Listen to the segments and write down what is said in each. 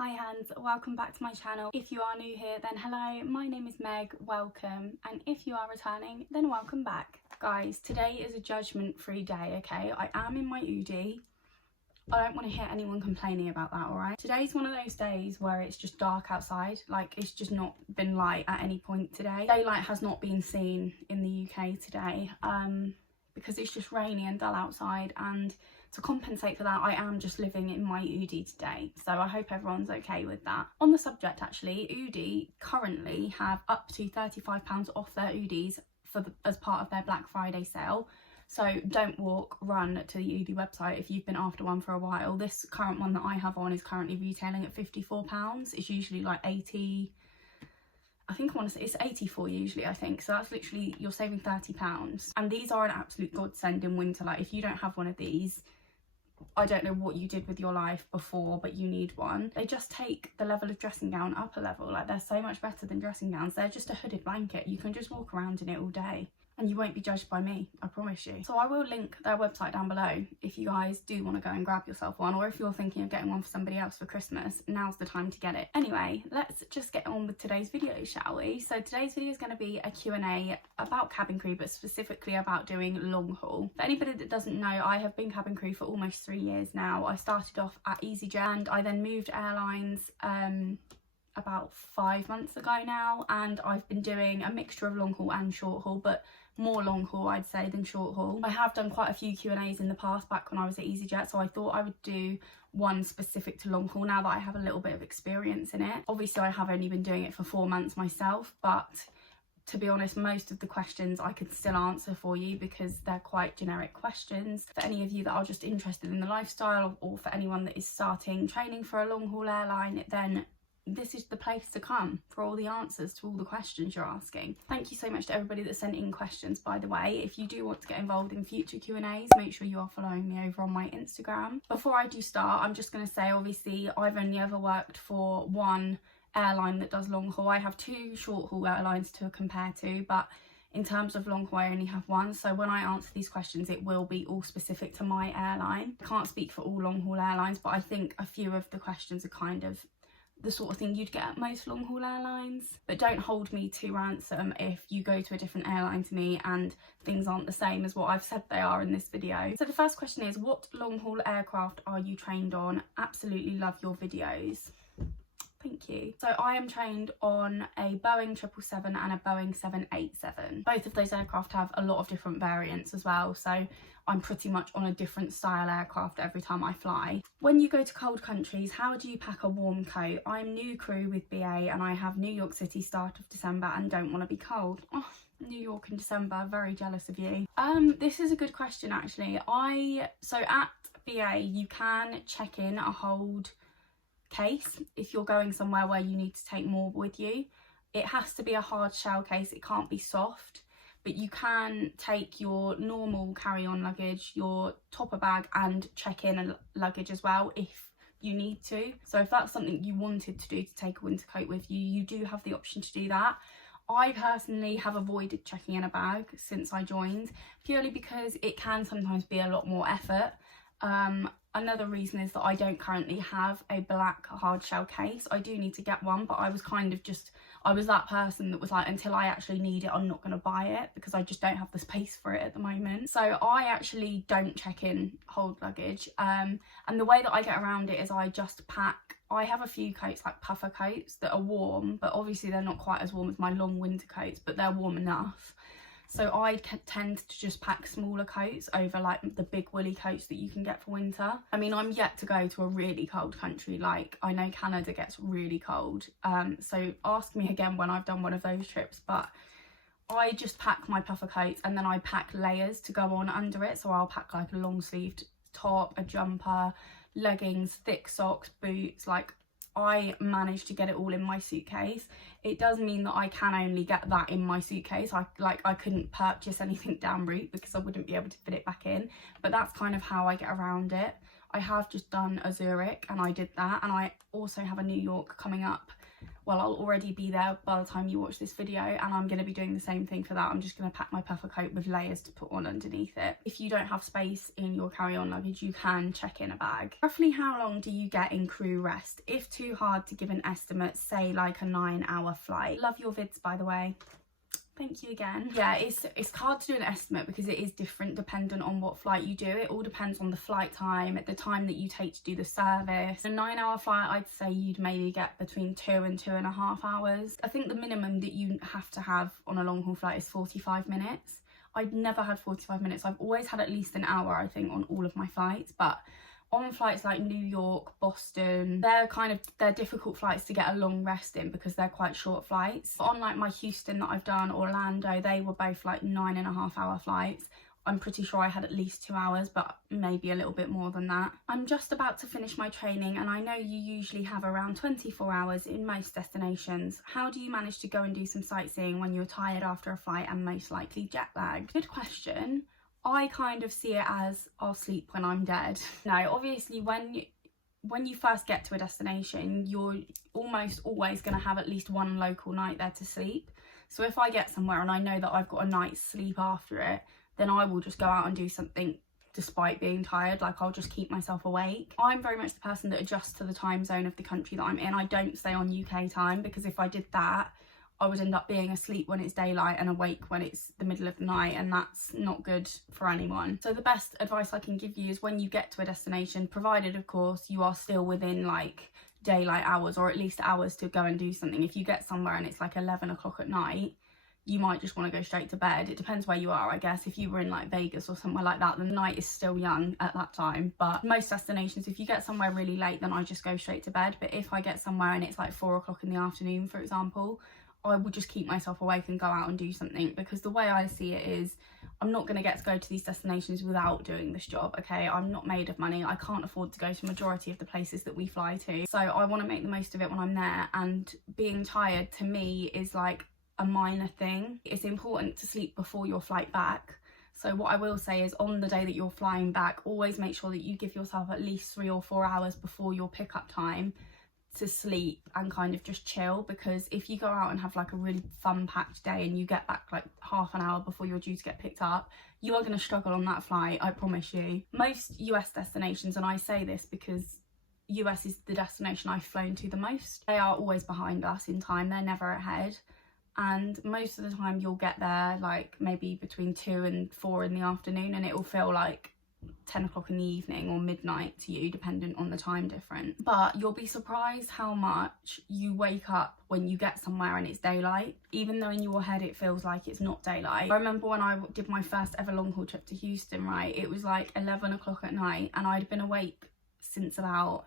Hi hands, welcome back to my channel. If you are new here, then hello, my name is Meg, welcome, and if you are returning, then welcome back. Guys, today is a judgment-free day, okay? I am in my Oodie. I don't want to hear anyone complaining about that, alright? Today's one of those days where it's just dark outside, like it's just not been light at any point today. Daylight has not been seen in the UK today, because it's just rainy and dull outside, and to compensate for that, I am just living in my Oodie today, so I hope everyone's okay with that. On the subject actually, Oodie currently have up to £35 off their Oodies as part of their Black Friday sale. So don't walk, run to the Oodie website if you've been after one for a while. This current one that I have on is currently retailing at £54. It's usually like 80, I think I want to say it's 84 usually, I think. So that's literally, you're saving £30. And these are an absolute godsend in winter. Like if you don't have one of these, I don't know what you did with your life before, but you need one. They just take the level of dressing gown up a level. Like they're so much better than dressing gowns. They're just a hooded blanket. You can just walk around in it all day. And you won't be judged by me, I promise you. So I will link their website down below if you guys do want to go and grab yourself one, or if you're thinking of getting one for somebody else for Christmas, now's the time to get it. Anyway, let's just get on with today's video, shall we? So today's video is going to be a Q&A about cabin crew, but specifically about doing long haul. For anybody that doesn't know, I have been cabin crew for almost 3 years now. I started off at EasyJet and I then moved airlines about 5 months ago now, and I've been doing a mixture of long haul and short haul, but more long haul I'd say than short haul. I have done quite a few Q&As in the past back when I was at EasyJet, so I thought I would do one specific to long haul now that I have a little bit of experience in it. Obviously I have only been doing it for 4 months myself, but to be honest, most of the questions I could still answer for you because they're quite generic questions. For any of you that are just interested in the lifestyle, or for anyone that is starting training for a long haul airline, then this is the place to come for all the answers to all the questions you're asking. Thank you so much to everybody that sent in questions, by the way. If you do want to get involved in future Q&As, make sure you are following me over on my Instagram. Before I do start, I'm just going to say, obviously, I've only ever worked for one airline that does long haul. I have 2 short haul airlines to compare to, but in terms of long haul, I only have one. So when I answer these questions, it will be all specific to my airline. I can't speak for all long haul airlines, but I think a few of the questions are kind of the sort of thing you'd get at most long haul airlines. But don't hold me to ransom if you go to a different airline to me and things aren't the same as what I've said they are in this video. So the first question is, what long haul aircraft are you trained on? Absolutely love your videos. Thank you. So I am trained on a Boeing 777 and a Boeing 787. Both of those aircraft have a lot of different variants as well, so I'm pretty much on a different style aircraft every time I fly. When you go to cold countries, how do you pack a warm coat? I'm new crew with BA and I have New York City start of December and don't want to be cold. Oh, New York in December, very jealous of you. This is a good question actually. So at BA you can check in a hold case if you're going somewhere where you need to take more with you. It has to be a hard shell case, it can't be soft, but you can take your normal carry-on luggage, your topper bag, and check-in luggage as well if you need to. So if that's something you wanted to do, to take a winter coat with you, you do have the option to do that. I personally have avoided checking in a bag since I joined, purely because it can sometimes be a lot more effort. Another reason is that I don't currently have a black hard shell case. I do need to get one, but I was kind of just, I was that person that was like, until I actually need it, I'm not going to buy it because I just don't have the space for it at the moment. So I actually don't check in hold luggage. And the way that I get around it is I just pack, I have a few coats, like puffer coats that are warm, but obviously they're not quite as warm as my long winter coats, but they're warm enough. So I tend to just pack smaller coats over like the big woolly coats that you can get for winter. I mean, I'm yet to go to a really cold country. Like I know Canada gets really cold. So ask me again when I've done one of those trips, but I just pack my puffer coats and then I pack layers to go on under it. So I'll pack like a long sleeved top, a jumper, leggings, thick socks, boots. Like I managed to get it all in my suitcase. It does mean that I can only get that in my suitcase. I couldn't purchase anything down route because I wouldn't be able to fit it back in, but that's kind of how I get around it. I have just done a Zurich and I did that, and I also have a New York coming up well, I'll already be there by the time you watch this video, and I'm going to be doing the same thing for that. I'm just going to pack my puffer coat with layers to put on underneath it. If you don't have space in your carry-on luggage, you can check in a bag. Roughly how long do you get in crew rest? If too hard to give an estimate, say like a 9-hour flight. Love your vids, by the way. Thank you again. Yeah, it's hard to do an estimate because it is different dependent on what flight you do. It all depends on the flight time, the time that you take to do the service. A 9-hour flight, I'd say you'd maybe get between 2 and 2.5 hours. I think the minimum that you have to have on a long haul flight is 45 minutes. I've never had 45 minutes. I've always had at least an hour, I think, on all of my flights. But on flights like New York, Boston, they're difficult flights to get a long rest in because they're quite short flights. But on like my Houston that I've done, Orlando, they were both like 9.5-hour flights. I'm pretty sure I had at least 2 hours, but maybe a little bit more than that. I'm just about to finish my training, and I know you usually have around 24 hours in most destinations. How do you manage to go and do some sightseeing when you're tired after a flight and most likely jet lagged? Good question. I kind of see it as I'll sleep when I'm dead. Now, obviously, when you first get to a destination, you're almost always going to have at least one local night there to sleep. So if I get somewhere and I know that I've got a night's sleep after it, then I will just go out and do something despite being tired. Like, I'll just keep myself awake. I'm very much the person that adjusts to the time zone of the country that I'm in. I don't stay on UK time, because if I did that, I would end up being asleep when it's daylight and awake when it's the middle of the night, and that's not good for anyone. So the best advice I can give you is when you get to a destination, provided of course you are still within like daylight hours, or at least hours to go and do something. If you get somewhere and it's like 11 o'clock at night, you might just want to go straight to bed. It depends where you are, I guess. If you were in like Vegas or somewhere like that, the night is still young at that time. But most destinations, if you get somewhere really late, then I just go straight to bed. But if I get somewhere and it's like 4 o'clock in the afternoon, for example, I would just keep myself awake and go out and do something, because the way I see it is I'm not going to get to go to these destinations without doing this job, okay? I'm not made of money. I can't afford to go to the majority of the places that we fly to. So I want to make the most of it when I'm there, and being tired to me is like a minor thing. It's important to sleep before your flight back. So what I will say is, on the day that you're flying back, always make sure that you give yourself at least 3 or 4 hours before your pickup time to sleep and kind of just chill. Because if you go out and have like a really fun packed day and you get back like half an hour before you're due to get picked up, you are going to struggle on that flight, I promise you. Most US destinations, and I say this because US is the destination I've flown to the most, they are always behind us in time. They're never ahead, and most of the time you'll get there like maybe between 2 and 4 in the afternoon, and it will feel like 10 o'clock in the evening or midnight to you, dependent on the time difference. But you'll be surprised how much you wake up when you get somewhere and it's daylight, even though in your head it feels like it's not daylight. I remember when I did my first ever long haul trip to Houston, right, it was like 11 o'clock at night, and I'd been awake since about,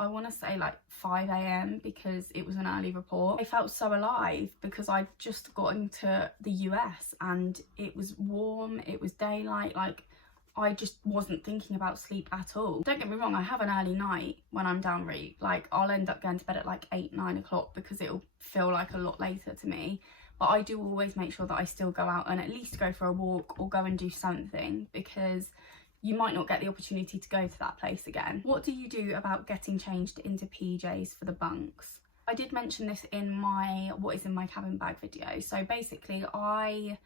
I want to say like 5 a.m. because it was an early report. I felt so alive because I'd just gotten to the US and it was warm, it was daylight, like I just wasn't thinking about sleep at all. Don't get me wrong, I have an early night when I'm down route. Like, I'll end up going to bed at like 8-9 o'clock because it'll feel like a lot later to me. But I do always make sure that I still go out and at least go for a walk or go and do something, because you might not get the opportunity to go to that place again. What do you do about getting changed into PJs for the bunks? I did mention this in my what is in my cabin bag video. So basically, I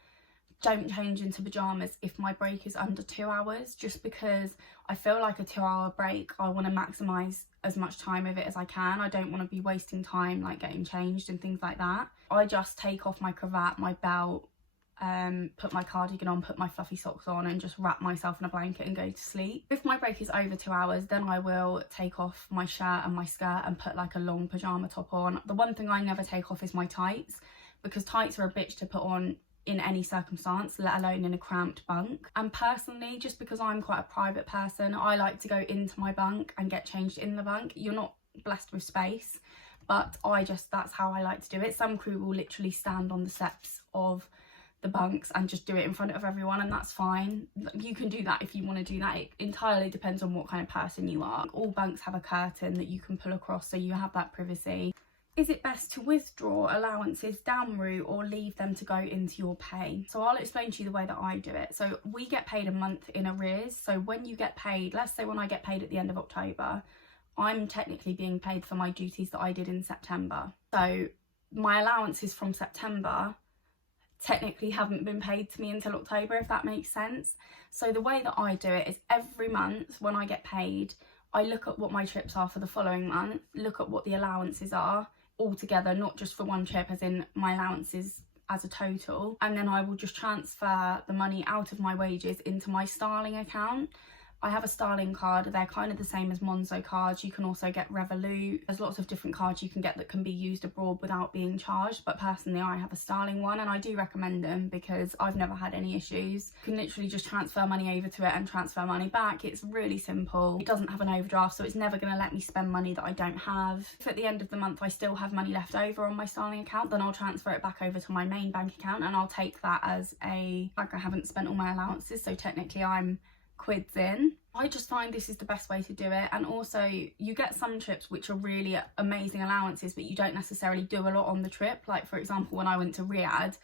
don't change into pyjamas if my break is under 2 hours, just because I feel like a 2-hour break, I want to maximise as much time of it as I can. I don't want to be wasting time like getting changed and things like that. I just take off my cravat, my belt, put my cardigan on, put my fluffy socks on, and just wrap myself in a blanket and go to sleep. If my break is over 2 hours, then I will take off my shirt and my skirt and put like a long pyjama top on. The one thing I never take off is my tights, because tights are a bitch to put on in any circumstance, let alone in a cramped bunk. And personally, just because I'm quite a private person, I like to go into my bunk and get changed in the bunk. You're not blessed with space, but that's how I like to do it. Some crew will literally stand on the steps of the bunks and just do it in front of everyone, and that's fine. You can do that if you want to do that. It entirely depends on what kind of person you are. All bunks have a curtain that you can pull across, so you have that privacy. Is it best to withdraw allowances down route or leave them to go into your pay? So I'll explain to you the way that I do it. So we get paid a month in arrears. So when you get paid, let's say when I get paid at the end of October, I'm technically being paid for my duties that I did in September. So my allowances from September technically haven't been paid to me until October, if that makes sense. So the way that I do it is every month when I get paid, I look at what my trips are for the following month, look at what the allowances are all together, not just for one trip, as in my allowances as a total, and then I will just transfer the money out of my wages into my Starling account. I have a Starling card. They're kind of the same as Monzo cards. You can also get Revolut. There's lots of different cards you can get that can be used abroad without being charged, but personally I have a Starling one and I do recommend them because I've never had any issues. You can literally just transfer money over to it and transfer money back. It's really simple. It doesn't have an overdraft, so it's never going to let me spend money that I don't have. If at the end of the month I still have money left over on my Starling account, then I'll transfer it back over to my main bank account and I'll take that as like I haven't spent all my allowances, so technically I'm quids in. I just find this is the best way to do it. And also you get some trips which are really amazing allowances, but you don't necessarily do a lot on the trip. Like for example, when I went to Riyadh,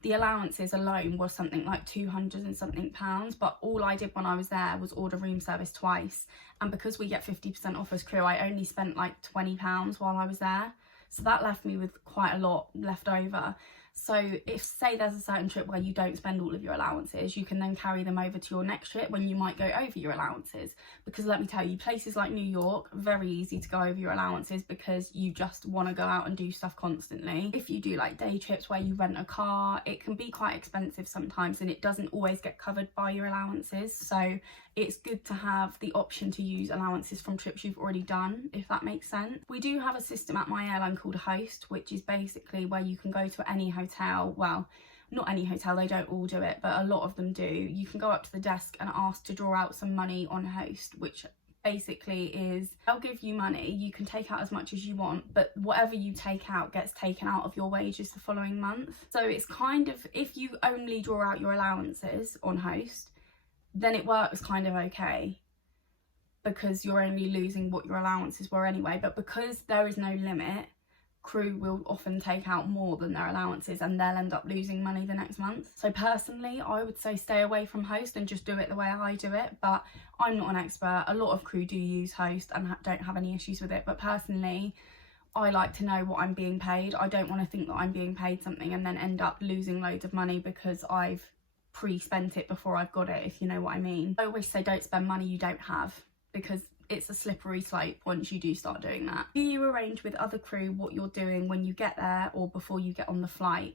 the allowances alone was something like 200 and something pounds, but all I did when I was there was order room service twice, and because we get 50% off as crew, I only spent like £20 while I was there, so that left me with quite a lot left over. So if say there's a certain trip where you don't spend all of your allowances, you can then carry them over to your next trip when you might go over your allowances, because let me tell you, places like New York, very easy to go over your allowances because you just want to go out and do stuff constantly. If you do like day trips where you rent a car, it can be quite expensive sometimes and it doesn't always get covered by your allowances, so it's good to have the option to use allowances from trips you've already done, if that makes sense. We do have a system at my airline called Host, which is basically where you can go to any hotel, well, not any hotel, they don't all do it, but a lot of them do. You can go up to the desk and ask to draw out some money on Host, which basically is they'll give you money. You can take out as much as you want, but whatever you take out gets taken out of your wages the following month. So it's kind of, if you only draw out your allowances on Host, then it works kind of okay because you're only losing what your allowances were anyway. But because there is no limit, crew will often take out more than their allowances and they'll end up losing money the next month. So personally, I would say stay away from Host and just do it the way I do it, but I'm not an expert. A lot of crew do use Host and don't have any issues with it, but personally I like to know what I'm being paid. I don't want to think that I'm being paid something and then end up losing loads of money because I've pre-spent it before I've got it, if you know what I mean. I always say don't spend money you don't have, because it's a slippery slope once you do start doing that. Do you arrange with other crew what you're doing when you get there or before you get on the flight?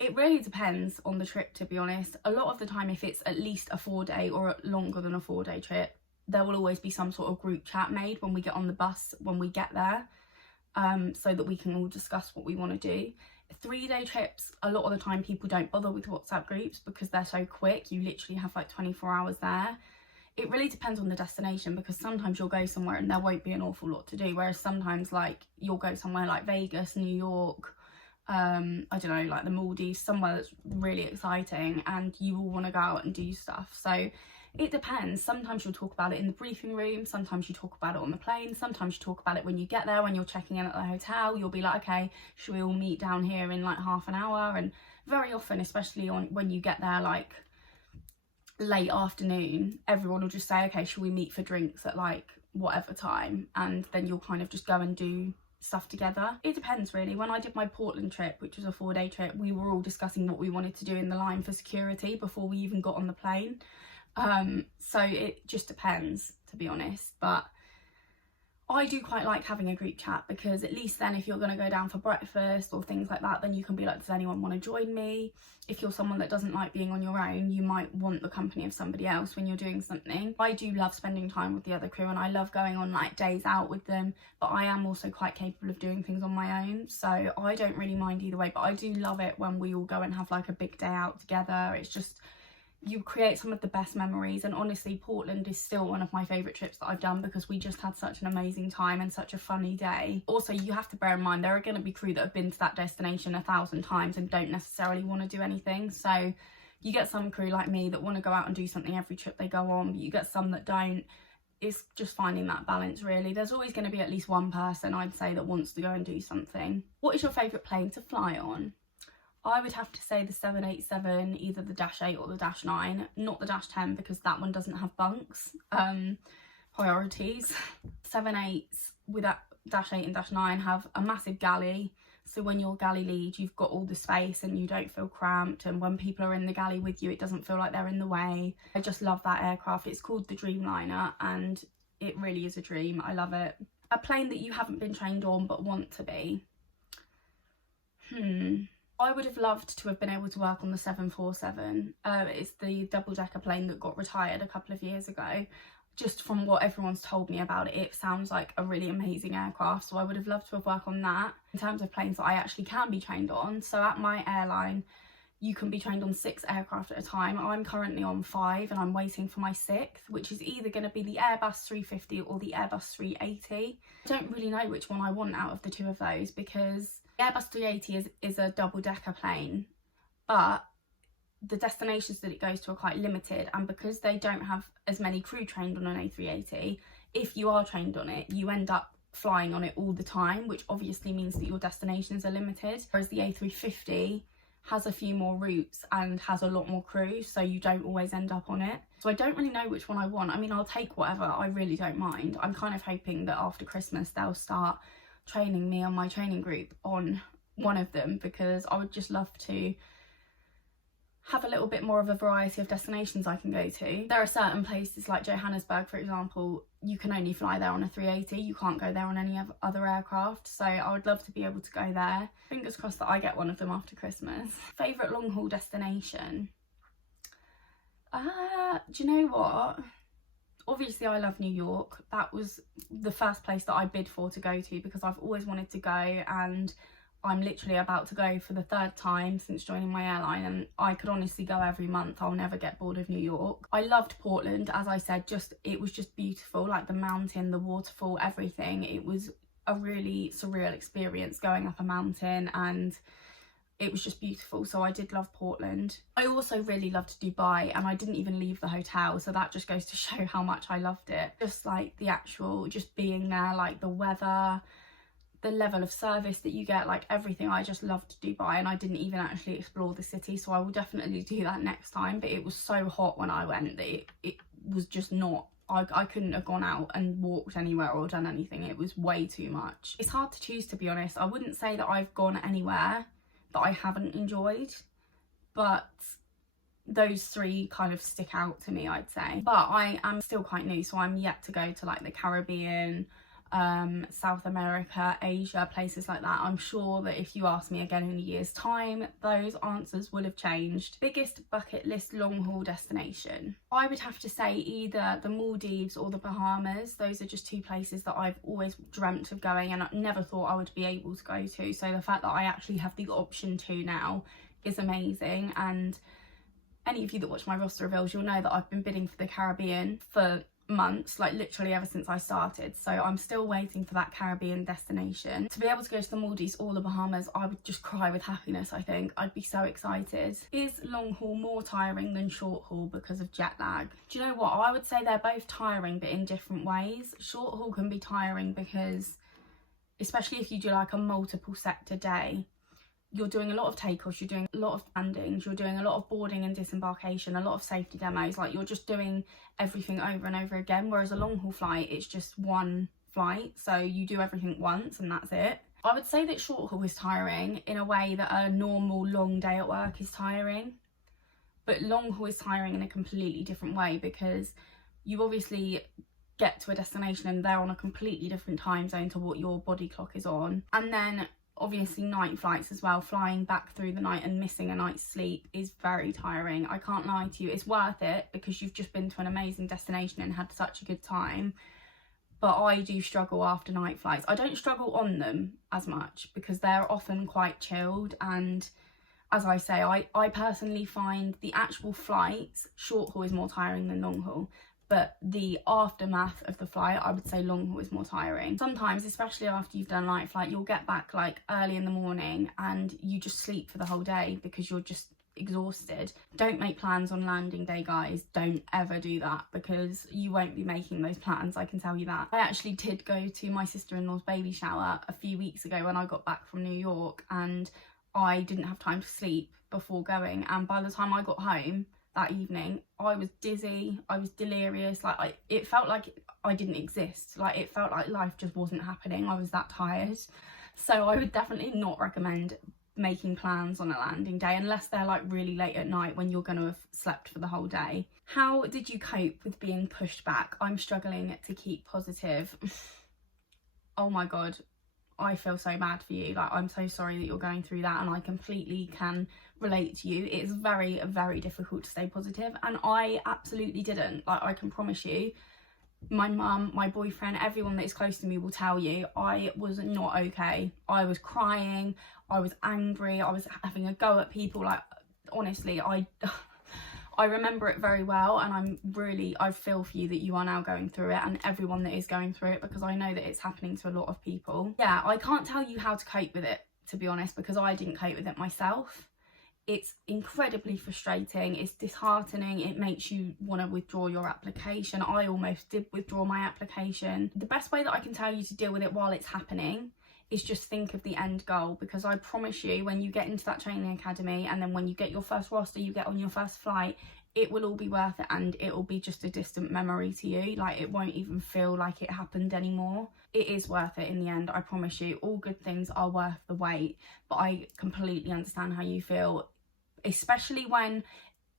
It really depends on the trip, to be honest. A lot of the time, if it's at least a 4-day or longer than a 4-day trip, there will always be some sort of group chat made when we get on the bus when we get there, so that we can all discuss what we want to do. 3-day trips, a lot of the time people don't bother with WhatsApp groups because they're so quick. You literally have like 24 hours there. It really depends on the destination, because sometimes you'll go somewhere and there won't be an awful lot to do, whereas sometimes like you'll go somewhere like Vegas, New York, I don't know, like the Maldives, somewhere that's really exciting and you will want to go out and do stuff. So it depends. Sometimes you'll talk about it in the briefing room, sometimes you talk about it on the plane, sometimes you talk about it when you get there, when you're checking in at the hotel. You'll be like, okay, should we all meet down here in like half an hour? And very often, especially when you get there like late afternoon, everyone will just say, okay, should we meet for drinks at like whatever time? And then you'll kind of just go and do stuff together. It depends really. When I did my Portland trip, which was a 4-day trip, we were all discussing what we wanted to do in the line for security before we even got on the plane. So it just depends, to be honest, but I do quite like having a group chat, because at least then if you're going to go down for breakfast or things like that, then you can be like, does anyone want to join me? If you're someone that doesn't like being on your own, you might want the company of somebody else when you're doing something. I do love spending time with the other crew and I love going on like days out with them, but I am also quite capable of doing things on my own, so I don't really mind either way. But I do love it when we all go and have like a big day out together. It's just, you create some of the best memories, and honestly Portland is still one of my favourite trips that I've done because we just had such an amazing time and such a funny day. Also, you have to bear in mind there are going to be crew that have been to that destination 1,000 times and don't necessarily want to do anything. So you get some crew like me that want to go out and do something every trip they go on, but you get some that don't. It's just finding that balance really. There's always going to be at least one person, I'd say, that wants to go and do something. What is your favourite plane to fly on? I would have to say the 787, either the -8 or the -9, not the -10 because that one doesn't have bunks. priorities. 7-8s with that -8 and -9 have a massive galley, so when you're galley lead you've got all the space and you don't feel cramped, and when people are in the galley with you it doesn't feel like they're in the way. I just love that aircraft. It's called the Dreamliner and it really is a dream. I love it. A plane that you haven't been trained on but want to be. I would have loved to have been able to work on the 747. It's the double-decker plane that got retired a couple of years ago. Just from what everyone's told me about it, it sounds like a really amazing aircraft, so I would have loved to have worked on that. In terms of planes that I actually can be trained on, so at my airline you can be trained on 6 aircraft at a time. I'm currently on 5 and I'm waiting for my 6th, which is either going to be the Airbus 350 or the Airbus 380. I don't really know which one I want out of the two of those, because the Airbus 380 is a double-decker plane, but the destinations that it goes to are quite limited, and because they don't have as many crew trained on an A380, if you are trained on it you end up flying on it all the time, which obviously means that your destinations are limited, whereas the A350 has a few more routes and has a lot more crew, so you don't always end up on it. So I don't really know which one I want. I mean, I'll take whatever, I really don't mind. I'm kind of hoping that after Christmas they'll start training me and my training group on one of them, because I would just love to have a little bit more of a variety of destinations I can go to. There are certain places like Johannesburg, for example, you can only fly there on a 380, you can't go there on any other aircraft, so I would love to be able to go there. Fingers crossed that I get one of them after Christmas. Favourite long haul destination? Do you know what? Obviously I love New York. That was the first place that I bid for to go to, because I've always wanted to go, and I'm literally about to go for the 3rd time since joining my airline, and I could honestly go every month. I'll never get bored of New York. I loved Portland, as I said, it was just beautiful, like the mountain, the waterfall, everything. It was a really surreal experience going up a mountain, and it was just beautiful, so I did love Portland. I also really loved Dubai, and I didn't even leave the hotel, so that just goes to show how much I loved it. Just like the actual, just being there, like the weather, the level of service that you get, like everything. I just loved Dubai, and I didn't even actually explore the city, so I will definitely do that next time. But it was so hot when I went that it was just not, I couldn't have gone out and walked anywhere or done anything. It was way too much. It's hard to choose, to be honest. I wouldn't say that I've gone anywhere that I haven't enjoyed, but those 3 kind of stick out to me, I'd say. But I am still quite new, so I'm yet to go to like the Caribbean, South America, Asia, places like that. I'm sure that if you ask me again in a year's time, those answers will have changed. Biggest bucket list long haul destination? I would have to say either the Maldives or the Bahamas. Those are just 2 places that I've always dreamt of going and I never thought I would be able to go to. So the fact that I actually have the option to now is amazing. And any of you that watch my roster reveals, you'll know that I've been bidding for the Caribbean for months, like literally ever since I started, so I'm still waiting for that Caribbean destination. To be able to go to the Maldives or the Bahamas, I would just cry with happiness. I think I'd be so excited. Is long haul more tiring than short haul because of jet lag? Do you know what, I would say they're both tiring but in different ways. Short haul can be tiring because, especially if you do like a multiple sector day, you're doing a lot of takeoffs, you're doing a lot of landings, you're doing a lot of boarding and disembarkation, a lot of safety demos, like you're just doing everything over and over again. Whereas a long haul flight, it's just one flight, so you do everything once and that's it. I would say that short haul is tiring in a way that a normal long day at work is tiring, but long haul is tiring in a completely different way, because you obviously get to a destination and they're on a completely different time zone to what your body clock is on. And then obviously night flights as well, flying back through the night and missing a night's sleep is very tiring. I can't lie to you, it's worth it because you've just been to an amazing destination and had such a good time. But I do struggle after night flights. I don't struggle on them as much because they're often quite chilled, and as I say, I personally find the actual flights, short haul is more tiring than long haul. But the aftermath of the flight, I would say long haul is more tiring. Sometimes, especially after you've done a night flight, you'll get back like early in the morning and you just sleep for the whole day because you're just exhausted. Don't make plans on landing day, guys. Don't ever do that because you won't be making those plans, I can tell you that. I actually did go to my sister-in-law's baby shower a few weeks ago when I got back from New York, and I didn't have time to sleep before going, and by the time I got home that evening. I was dizzy, I was delirious, like it felt like I didn't exist. Like it felt like life just wasn't happening. I was that tired. So I would definitely not recommend making plans on a landing day unless they're like really late at night when you're going to have slept for the whole day. How did you cope with being pushed back? I'm struggling to keep positive. Oh my god, I feel so bad for you. Like, I'm so sorry that you're going through that, and I completely can relate to you. It's very, very difficult to stay positive, and I absolutely didn't. Like, I can promise you, my mum, my boyfriend, everyone that is close to me will tell you I was not okay. I was crying, I was angry, I was having a go at people. Like, honestly, I remember it very well, and I feel for you that you are now going through it, and everyone that is going through it, because I know that it's happening to a lot of people. Yeah, I can't tell you how to cope with it, to be honest, because I didn't cope with it myself. It's incredibly frustrating, it's disheartening, it makes you want to withdraw your application. I almost did withdraw my application. The best way that I can tell you to deal with it while it's happening is just think of the end goal, because I promise you, when you get into that training academy and then when you get your first roster, you get on your first flight, it will all be worth it, and it will be just a distant memory to you. Like, it won't even feel like it happened anymore. It is worth it in the end, I promise you. All good things are worth the wait, but I completely understand how you feel, especially when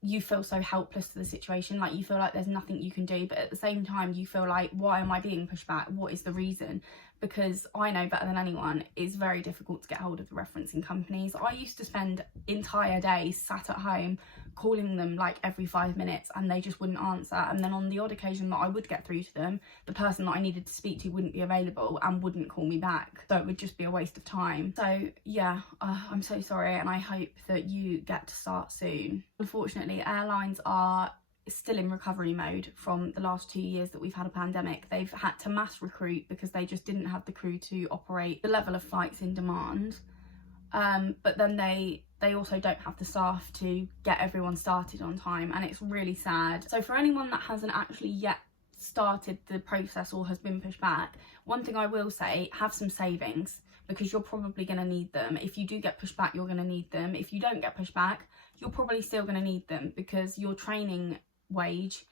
you feel so helpless to the situation. Like, you feel like there's nothing you can do, but at the same time you feel like, why am I being pushed back? What is the reason? Because I know better than anyone, it's very difficult to get hold of the referencing companies. I used to spend entire days sat at home calling them like every 5 minutes, and they just wouldn't answer. And then on the odd occasion that I would get through to them, the person that I needed to speak to wouldn't be available and wouldn't call me back, so it would just be a waste of time. So yeah, I'm so sorry, and I hope that you get to start soon. Unfortunately, airlines are still in recovery mode from the last 2 years that we've had a pandemic. They've had to mass recruit because they just didn't have the crew to operate the level of flights in demand. But then they also don't have the staff to get everyone started on time, and it's really sad. So for anyone that hasn't actually yet started the process or has been pushed back, one thing I will say, have some savings, because you're probably going to need them. If you do get pushed back, you're going to need them. If you don't get pushed back, you're probably still going to need them, because your training wage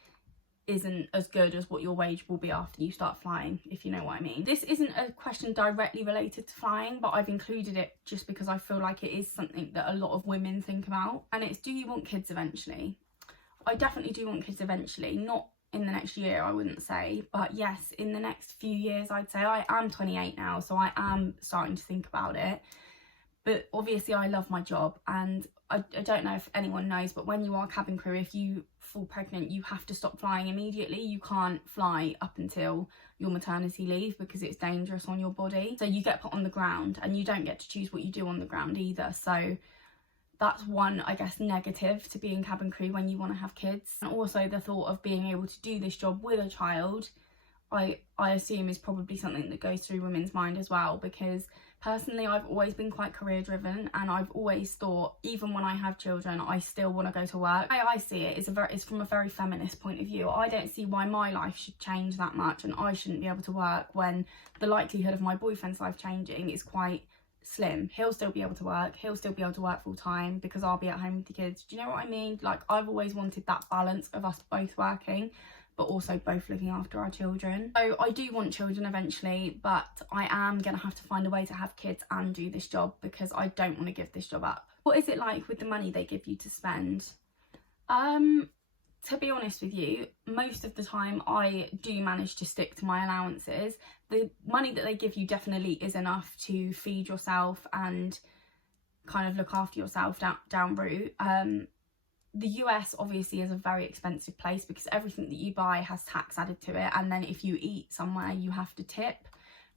isn't as good as what your wage will be after you start flying, if you know what I mean. This isn't a question directly related to flying, but I've included it just because I feel like it is something that a lot of women think about, and it's, do you want kids eventually? I definitely do want kids eventually, not in the next year, I wouldn't say, but yes, in the next few years, I'd say. I am 28 now, so I am starting to think about it. But obviously I love my job, and I don't know if anyone knows, but when you are cabin crew, if you fall pregnant, you have to stop flying immediately. You can't fly up until your maternity leave because it's dangerous on your body. So you get put on the ground, and you don't get to choose what you do on the ground either. So that's one, I guess, negative to being cabin crew when you want to have kids. And also the thought of being able to do this job with a child, I assume is probably something that goes through women's mind as well, because personally I've always been quite career driven, and I've always thought, even when I have children, I still want to go to work. The way I see it is from a very feminist point of view. I don't see why my life should change that much and I shouldn't be able to work, when the likelihood of my boyfriend's life changing is quite slim. He'll still be able to work, he'll still be able to work full time, because I'll be at home with the kids. Do you know what I mean? Like, I've always wanted that balance of us both working, but also both looking after our children. So I do want children eventually, but I am gonna have to find a way to have kids and do this job, because I don't want to give this job up. What is it like with the money they give you to spend? To be honest with you, most of the time I do manage to stick to my allowances. The money that they give you definitely is enough to feed yourself and kind of look after yourself down route. The US obviously is a very expensive place, because everything that you buy has tax added to it, and then if you eat somewhere you have to tip,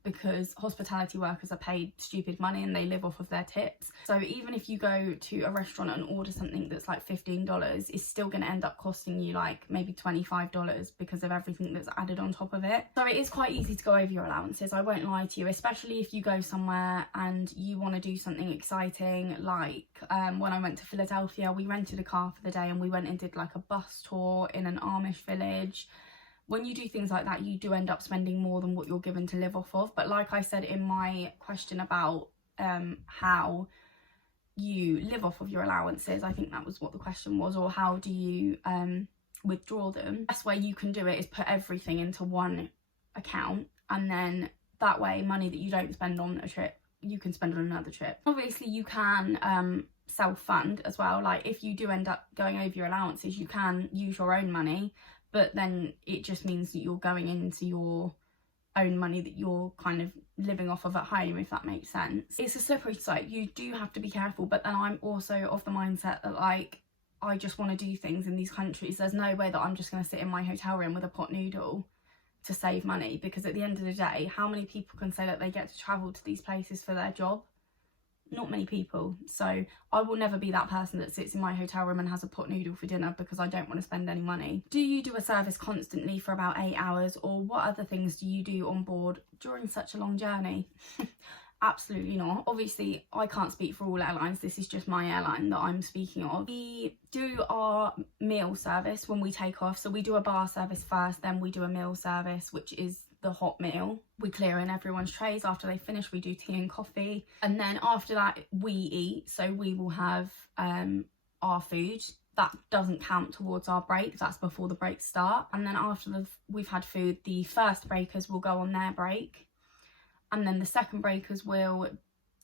because hospitality workers are paid stupid money and they live off of their tips. So even if you go to a restaurant and order something that's like $15, it's still going to end up costing you like maybe $25 because of everything that's added on top of it. So it is quite easy to go over your allowances, I won't lie to you, especially if you go somewhere and you want to do something exciting. Like when I went to Philadelphia, we rented a car for the day and we went and did like a bus tour in an Amish village. When you do things like that, you do end up spending more than what you're given to live off of. But like I said in my question about how you live off of your allowances? I think that was what the question was. Or how do you withdraw them? The best way you can do it is put everything into one account, and then that way money that you don't spend on a trip you can spend on another trip. Obviously you can self-fund as well. Like if you do end up going over your allowances, you can use your own money, but then it just means that you're going into your own money that you're kind of living off of at home, if that makes sense. It's a slippery slope. You do have to be careful, but then I'm also of the mindset that like I just want to do things in these countries. There's no way that I'm just going to sit in my hotel room with a pot noodle to save money, because at the end of the day, how many people can say that they get to travel to these places for their job? Not many people. So I will never be that person that sits in my hotel room and has a pot noodle for dinner because I don't want to spend any money. Do you do a service constantly for about 8 hours, or what other things do you do on board during such a long journey? Absolutely not. Obviously I can't speak for all airlines, this is just my airline that I'm speaking of. We do our meal service when we take off, so we do a bar service first, then we do a meal service, which is the hot meal. We clear in everyone's trays after they finish, we do tea and coffee, and then after that we eat. So we will have our food. That doesn't count towards our break, that's before the breaks start. And then after we've had food, the first breakers will go on their break, and then the second breakers will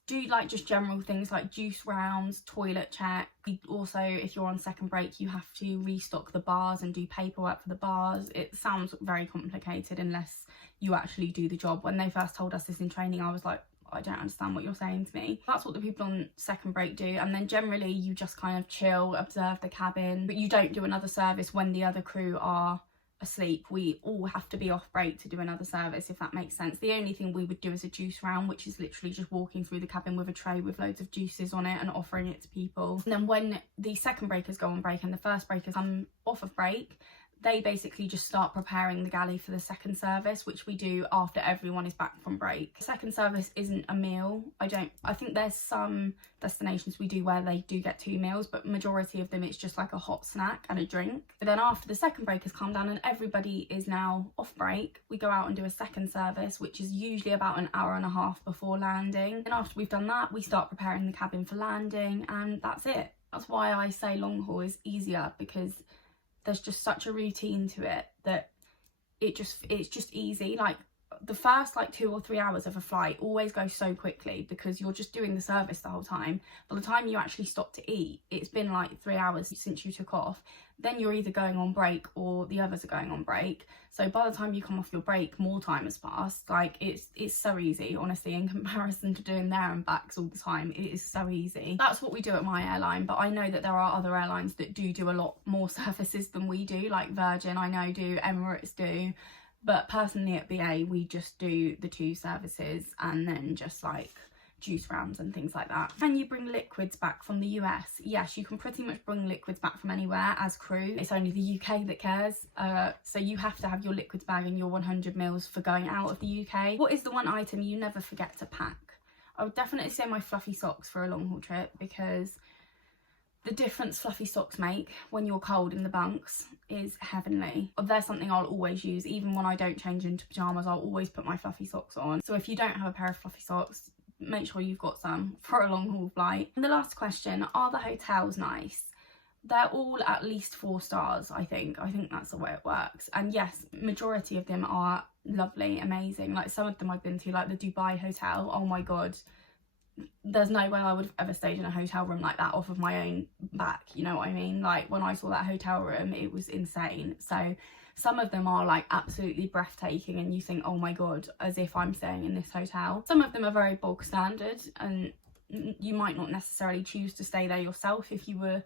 do like just general things like juice rounds, toilet check. Also, if you're on second break, you have to restock the bars and do paperwork for the bars. It sounds very complicated unless you actually do the job. When they first told us this in training, I was like, I don't understand what you're saying to me. That's what the people on second break do. And then generally you just kind of chill, observe the cabin, but you don't do another service when the other crew are asleep. We all have to be off break to do another service, if that makes sense. The only thing we would do is a juice round, which is literally just walking through the cabin with a tray with loads of juices on it and offering it to people. And then when the second breakers go on break and the first breakers come off of break, they basically just start preparing the galley for the second service, which we do after everyone is back from break. The second service isn't a meal. I think there's some destinations we do where they do get 2 meals, but majority of them it's just like a hot snack and a drink. But then after the second break has calmed down and everybody is now off break, we go out and do a second service, which is usually about an hour and a half before landing. And after we've done that, we start preparing the cabin for landing, and that's it. That's why I say long haul is easier, because there's just such a routine to it that it's just easy. Like the first like 2 or 3 hours of a flight always goes so quickly because you're just doing the service the whole time. By the time you actually stop to eat, it's been like 3 hours since you took off. Then you're either going on break or the others are going on break. So by the time you come off your break, more time has passed. Like it's so easy, honestly, in comparison to doing there and backs all the time. It is so easy. That's what we do at my airline, but I know that there are other airlines that do a lot more services than we do, like Virgin I know do, Emirates do. But personally at BA, we just do the 2 services and then just like juice rounds and things like that. Can you bring liquids back from the US? Yes, you can pretty much bring liquids back from anywhere as crew. It's only the UK that cares. So you have to have your liquids bag and your 100 mils for going out of the UK. What is the one item you never forget to pack? I would definitely say my fluffy socks for a long haul trip, because the difference fluffy socks make when you're cold in the bunks is heavenly. There's something I'll always use. Even when I don't change into pyjamas, I'll always put my fluffy socks on. So if you don't have a pair of fluffy socks, make sure you've got some for a long haul flight. And the last question, are the hotels nice? They're all at least 4 stars, I think. I think that's the way it works. And yes, majority of them are lovely, amazing. Like some of them I've been to, like the Dubai hotel, oh my god. There's no way I would have ever stayed in a hotel room like that off of my own back, you know what I mean? Like when I saw that hotel room, it was insane. So some of them are like absolutely breathtaking and you think, oh my god, as if I'm staying in this hotel. Some of them are very bog standard and you might not necessarily choose to stay there yourself if you were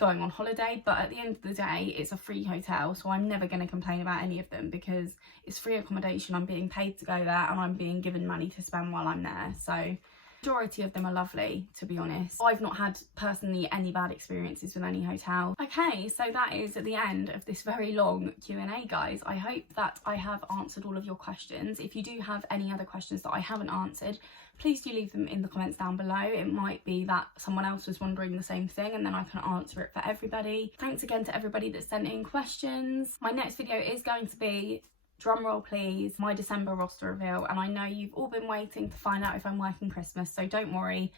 going on holiday, but at the end of the day it's a free hotel, so I'm never going to complain about any of them because it's free accommodation. I'm being paid to go there and I'm being given money to spend while I'm there. So majority of them are lovely, to be honest. I've not had personally any bad experiences with any hotel. Okay, so that is the end of this very long Q&A, guys. I hope that I have answered all of your questions. If you do have any other questions that I haven't answered, please do leave them in the comments down below. It might be that someone else was wondering the same thing and then I can answer it for everybody. Thanks again to everybody that sent in questions. My next video is going to be, drumroll please, my December roster reveal, and I know you've all been waiting to find out if I'm working Christmas, so don't worry.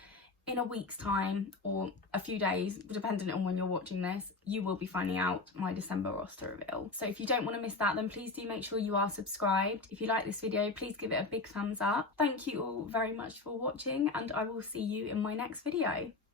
in a week's time or a few days, depending on when you're watching this, you will be finding out my December roster reveal. So if you don't want to miss that, then please do make sure you are subscribed. If you like this video, please give it a big thumbs up. Thank you all very much for watching, and I will see you in my next video.